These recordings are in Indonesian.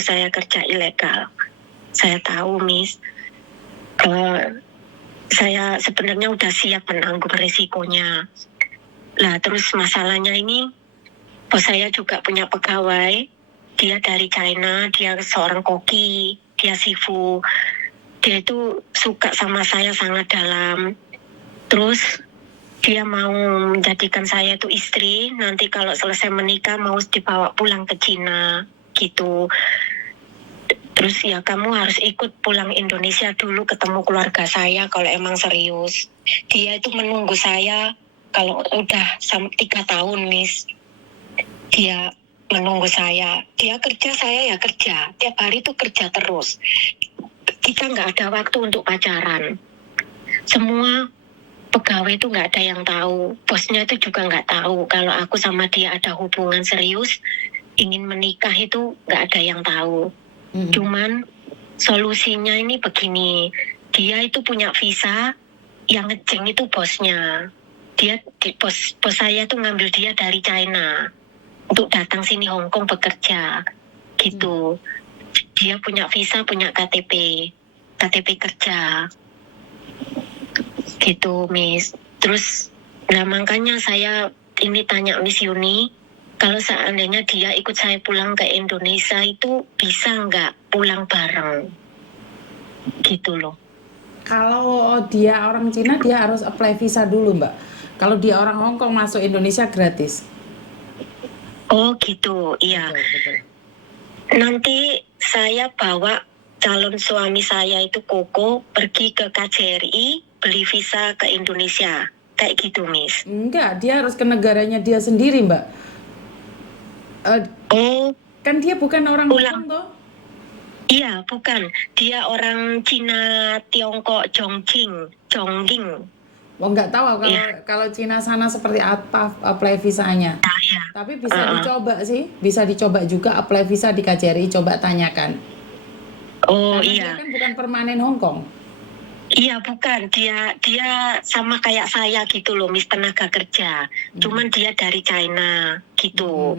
saya kerja ilegal. Saya tahu, Miss. Saya sebenarnya udah siap menanggung risikonya. Lah terus masalahnya ini, bos saya juga punya pegawai. Dia dari China, dia seorang koki, dia sifu. Dia itu suka sama saya sangat dalam. Terus dia mau menjadikan saya itu istri. Nanti kalau selesai menikah mau dibawa pulang ke Cina gitu. Terus ya kamu harus ikut pulang Indonesia dulu ketemu keluarga saya kalau emang serius. Dia itu menunggu saya kalau udah 3 tahun, Miss. Dia menunggu saya. Dia kerja, saya ya kerja. Tiap hari tuh kerja terus. Kita nggak ada waktu untuk pacaran. Semua pegawai itu nggak ada yang tahu. Bosnya itu juga nggak tahu kalau aku sama dia ada hubungan serius. Ingin menikah itu nggak ada yang tahu. Cuman solusinya ini begini. Dia itu punya visa, yang ngejeng itu bosnya. Bos saya tuh ngambil dia dari China untuk datang sini Hong Kong bekerja gitu. Dia punya visa, punya KTP kerja gitu, Miss. Terus nah makanya saya ini tanya Miss Yuni, kalau seandainya dia ikut saya pulang ke Indonesia itu bisa nggak pulang bareng gitu loh. Kalau dia orang Cina dia harus apply visa dulu, Mbak. Kalau dia orang Hong Kong masuk Indonesia gratis. Oh gitu, iya. Betul. Nanti saya bawa calon suami saya itu Koko pergi ke KJRI beli visa ke Indonesia. Kayak gitu, Miss. Enggak, dia harus ke negaranya dia sendiri, Mbak. Kan dia bukan orang Hong Kong toh? Iya, bukan. Dia orang Cina, Tiongkok, Chongqing. Nggak tahu kalau Cina sana seperti apa apply visanya. Iya. Tapi bisa dicoba sih, bisa dicoba juga apply visa di KJRI, coba tanyakan. Oh Karena iya. Dia kan bukan permanen Hong Kong. Iya bukan, dia sama kayak saya gitu loh, Miss, tenaga kerja. Cuman dia dari China gitu.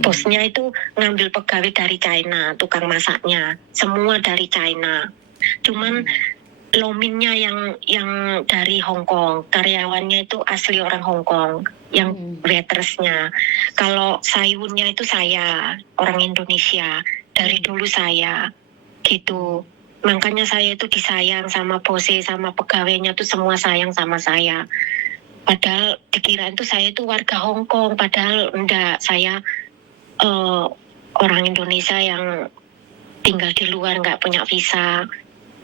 Bosnya itu ngambil pegawai dari China, tukang masaknya, semua dari China. Cuman lominnya yang dari Hong Kong, karyawannya itu asli orang Hong Kong, yang waitersnya. Kalau sayunnya itu saya, orang Indonesia, dari dulu saya gitu. Makanya saya itu disayang sama bosnya, sama pegawainya tuh semua sayang sama saya. Padahal dikira itu saya itu warga Hong Kong, padahal enggak, saya orang Indonesia yang tinggal di luar, nggak punya visa.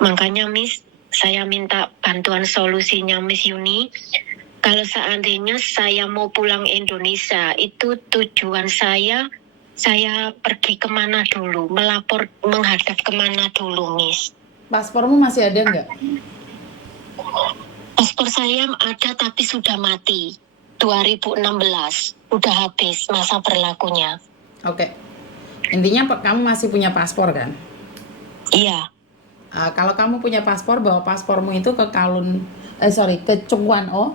Makanya Miss, saya minta bantuan solusinya Miss Yuni. Kalau seandainya saya mau pulang Indonesia, itu tujuan saya pergi kemana dulu? Menghadap kemana dulu, Miss? Paspormu masih ada nggak? Paspor saya ada tapi sudah mati. 2016. Udah habis masa berlakunya. Oke. Intinya kamu masih punya paspor kan? Iya. Kalau kamu punya paspor, bawa paspormu itu ke ke Chung Wan O.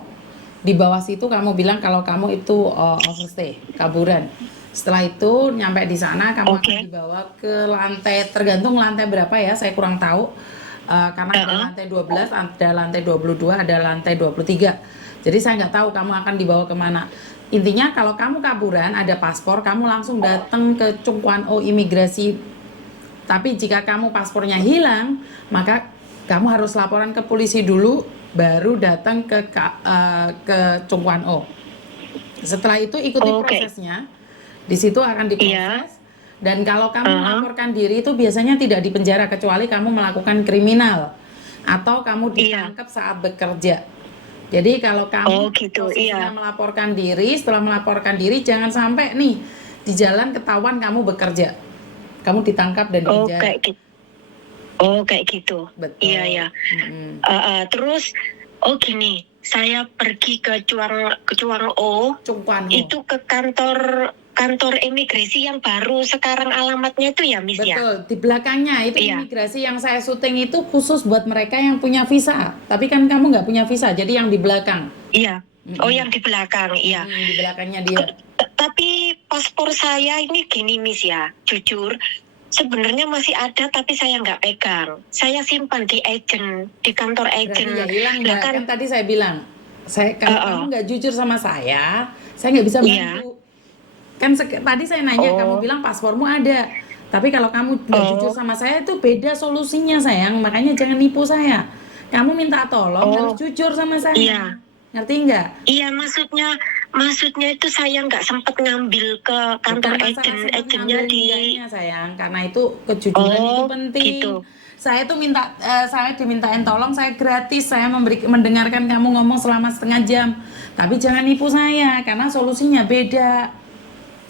Di bawah situ kamu bilang kalau kamu itu overstay, kaburan. Setelah itu nyampe di sana kamu akan dibawa ke lantai, tergantung lantai berapa ya, saya kurang tahu. Karena ada lantai 12, ada lantai 22, ada lantai 23. Jadi saya nggak tahu kamu akan dibawa kemana. Intinya kalau kamu kaburan, ada paspor, kamu langsung datang ke Chung Wan O imigrasi. Tapi jika kamu paspornya hilang, maka kamu harus laporan ke polisi dulu, baru datang ke Chung Wan O. Setelah itu ikuti prosesnya. Di situ akan diproses. Dan kalau kamu melaporkan diri itu biasanya tidak di penjara kecuali kamu melakukan kriminal atau kamu ditangkap saat bekerja. Jadi kalau kamu posisinya melaporkan diri, setelah melaporkan diri jangan sampai nih di jalan ketahuan kamu bekerja, kamu ditangkap dan dipenjara. Kayak gitu. Betul. Iya. Terus gini, saya pergi ke Chung Wan O. Itu ke kantor imigrasi yang baru sekarang alamatnya itu ya, Miss. Betul, di belakangnya itu imigrasi yang saya syuting itu khusus buat mereka yang punya visa. Tapi kan kamu nggak punya visa, jadi yang di belakang. Iya. Yang di belakang, iya. Di belakangnya dia. Tapi paspor saya ini gini, Miss ya, jujur. sebenarnya masih ada tapi saya nggak pegang. Saya simpan di agent, di kantor Berarti agent. ya hilang Lah Mbak. kan, Kan tadi saya bilang, kalau kamu nggak jujur sama saya nggak bisa iya. bantu. Kan tadi saya nanya, kamu Oh, bilang paspormu ada. Tapi kalau kamu nggak jujur oh, sama saya itu beda solusinya sayang. Makanya jangan nipu saya. Kamu minta tolong harus oh, jujur sama saya. iya. Ngerti nggak? Iya, maksudnya itu saya nggak sempat ngambil ke Bukan kantor masalah agent, sempat agentnya ngambil di. enggaknya sayang, karena itu kejujuran itu Oh, penting. gitu. Saya tuh saya dimintain tolong, saya gratis, saya mendengarkan kamu ngomong selama setengah jam. Tapi jangan nipu saya, karena solusinya beda.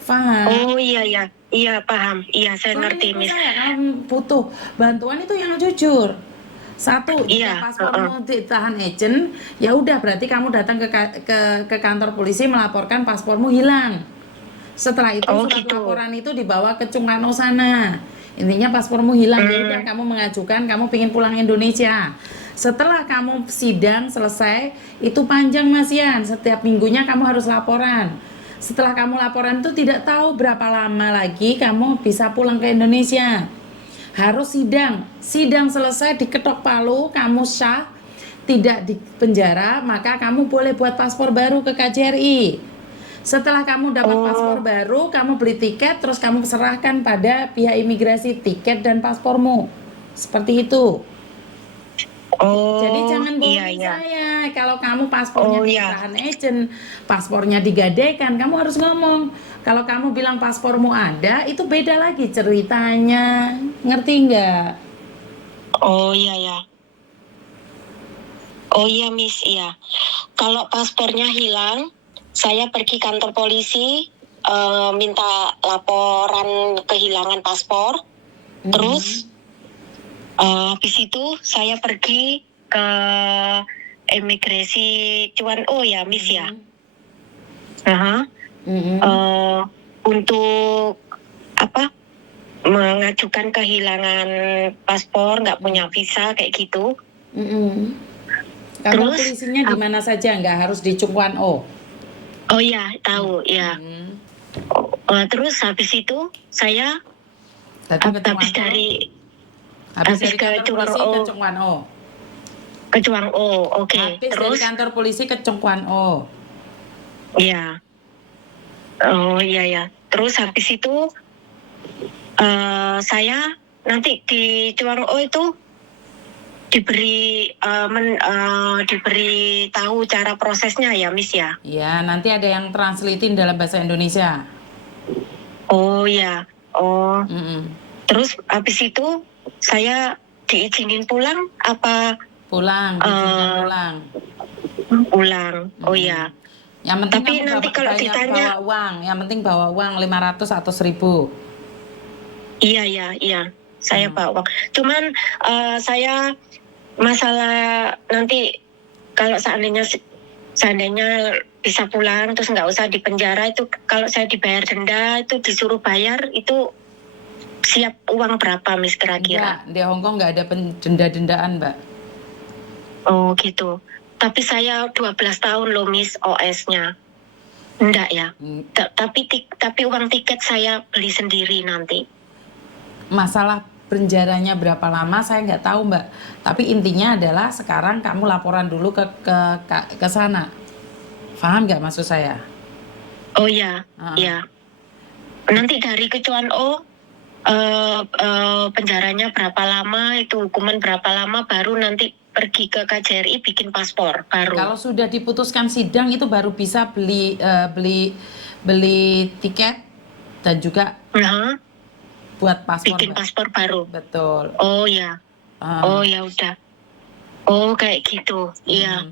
Paham? Oh, iya, iya. Iya, paham. Iya, saya Jangan ngerti, nipu Miss. saya, kalau butuh bantuan itu yang jujur. Satu, jika Iya, paspormu ditahan agent, ya udah berarti kamu datang ke kantor polisi melaporkan paspormu hilang. Setelah itu Oh, surat gitu. laporan itu dibawa ke Cungkano sana. Intinya paspormu hilang, ya udah Hmm. kamu mengajukan kamu pingin pulang Indonesia. Setelah kamu sidang selesai, itu panjang Mas Yan. Setiap minggunya kamu harus laporan. Setelah kamu laporan itu tidak tahu berapa lama lagi kamu bisa pulang ke Indonesia. Harus sidang selesai diketok palu, kamu sah, tidak di penjara, maka kamu boleh buat paspor baru ke KJRI. Setelah kamu dapat paspor Oh, baru, kamu beli tiket, terus kamu serahkan pada pihak imigrasi tiket dan paspormu. Seperti itu. Jadi oh, jangan iya, bohongin iya. saya. Kalau kamu paspornya Oh, iya. ditahan agent, paspornya digadaikan, kamu harus ngomong. Kalau kamu bilang paspormu ada, itu beda lagi ceritanya. Ngerti nggak? Oh, iya, ya. Oh, iya, Miss, iya. Kalau paspornya hilang, saya pergi kantor polisi, minta laporan kehilangan paspor. Terus, habis itu saya pergi ke imigrasi Cuan O ya, Miss ya. Aha. Untuk apa? Mengajukan kehilangan paspor, nggak punya visa kayak gitu. Kantor Terus, polisinya di mana saja, nggak harus di Cungkuan O. oh ya, tahu ya. Terus habis itu saya Tadi ke habis Cungkuan O, dari habis habis dari ke kantor Cuan polisi ke O, Cungkuan O. ke Cuan O, oke. Habis dari Terus, kantor polisi ke Cungkuan O. ya, oh iya ya. Terus habis itu saya nanti di Cuan O itu diberi tahu cara prosesnya ya, Miss ya. Ya, nanti ada yang translatein dalam bahasa Indonesia. Oh ya, oh. Mm-mm. Terus habis itu saya diizinin pulang apa Pulang, diizinkan pulang. pulang? Oh ya. Yang penting Tapi kamu nanti kalau ditanya, bawa uang. Yang penting bawa uang 500 atau 1000. iya ya, iya. Saya bawa uang. Cuman saya masalah nanti kalau seandainya bisa pulang terus nggak usah di penjara itu, kalau saya dibayar denda itu disuruh bayar itu siap uang berapa, Miss, kira-kira? Enggak, di Hongkong nggak ada denda-dendaan, Mbak. Oh gitu. Tapi saya 12 tahun loh, Miss, OS-nya. Enggak ya. Tapi uang tiket saya beli sendiri nanti. Masalah penjaranya berapa lama saya nggak tahu Mbak. Tapi intinya adalah sekarang kamu laporan dulu ke sana. Paham nggak maksud saya? Oh ya, ya. Nanti dari Kecuan O penjaranya berapa lama, itu hukuman berapa lama, baru nanti pergi ke KJRI bikin paspor baru. Kalau sudah diputuskan sidang itu baru bisa beli tiket dan juga buat paspor. Bikin Mbak. paspor baru. Betul. Oh ya. Oh ya udah. Oh kayak gitu. Iya.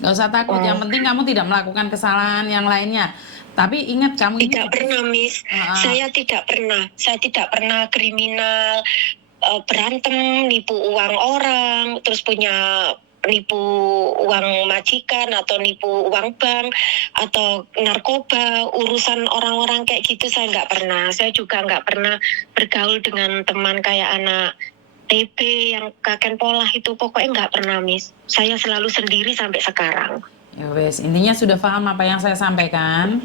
Nggak usah takut. Yang penting kamu tidak melakukan kesalahan yang lainnya. Tapi ingat kamu tidak pernah, Miss. Saya tidak pernah kriminal, berantem, nipu uang orang, terus nipu uang majikan atau nipu uang bank atau narkoba, urusan orang-orang kayak gitu saya nggak pernah. Saya juga nggak pernah bergaul dengan teman kayak anak TB yang kakek polah itu, pokoknya nggak pernah, Miss. Saya selalu sendiri sampai sekarang. Ya wes, intinya sudah paham apa yang saya sampaikan.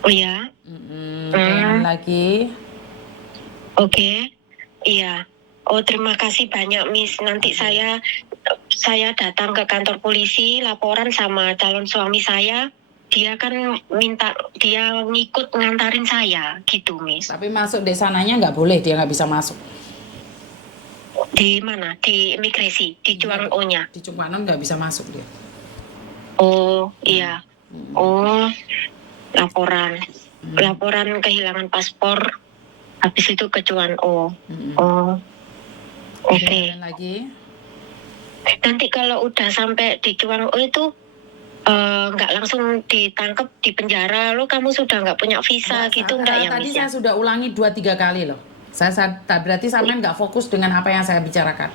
Oh ya. Jangan lagi. Oke, iya. Oh, terima kasih banyak, Miss. Nanti saya datang ke kantor polisi, laporan sama calon suami saya. Dia kan dia ngikut ngantarin saya, gitu, Miss. Tapi masuk di sananya nggak boleh, dia nggak bisa masuk. Di mana? Di imigrasi, di Cuang O-nya. Di Cungkwanon nggak bisa masuk dia. Oh, iya. Oh, laporan. Hmm. Laporan kehilangan paspor. Habis itu ke Cuan O. Hmm. Oh, Ada oke. yang lain lagi? Nanti kalau udah sampai di Cuang O itu nggak langsung ditangkap di penjara, lo kamu sudah nggak punya visa gitu nggak ya, Tadi Miss? saya sudah ulangi 2-3 kali loh. Berarti sampean nggak fokus dengan apa yang saya bicarakan.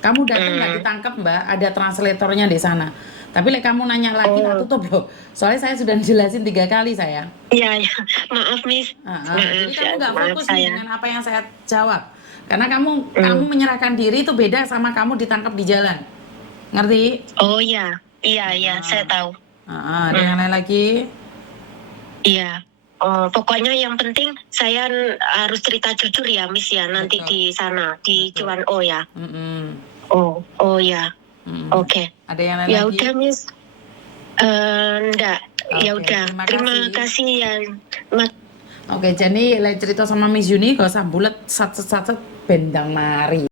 Kamu datang nggak ditangkap Mbak, ada translatornya di sana. Tapi kamu nanya lagi tak tutup loh. Soalnya saya sudah jelasin 3 kali saya. Iya, ya. Maaf, Miss. Jadi kamu nggak Maaf fokus nih saya. dengan apa yang saya jawab. Karena kamu menyerahkan diri itu beda sama kamu ditangkap di jalan. Ngerti? Oh iya, iya, saya tahu. Ada yang lain lagi? Iya. Pokoknya yang penting saya harus cerita jujur ya, Miss ya. Nanti Betul. di sana di Betul. Cuan O ya. Mm-mm. Oh ya. Mm-mm. Oke. Ada yang lain Ya lagi? udah, Miss. Enggak. Ya Oke, udah. terima Terima kasih ya. Oke, jadi cerita sama Miss Yuni gak usah bulet sat-sat bendang mari.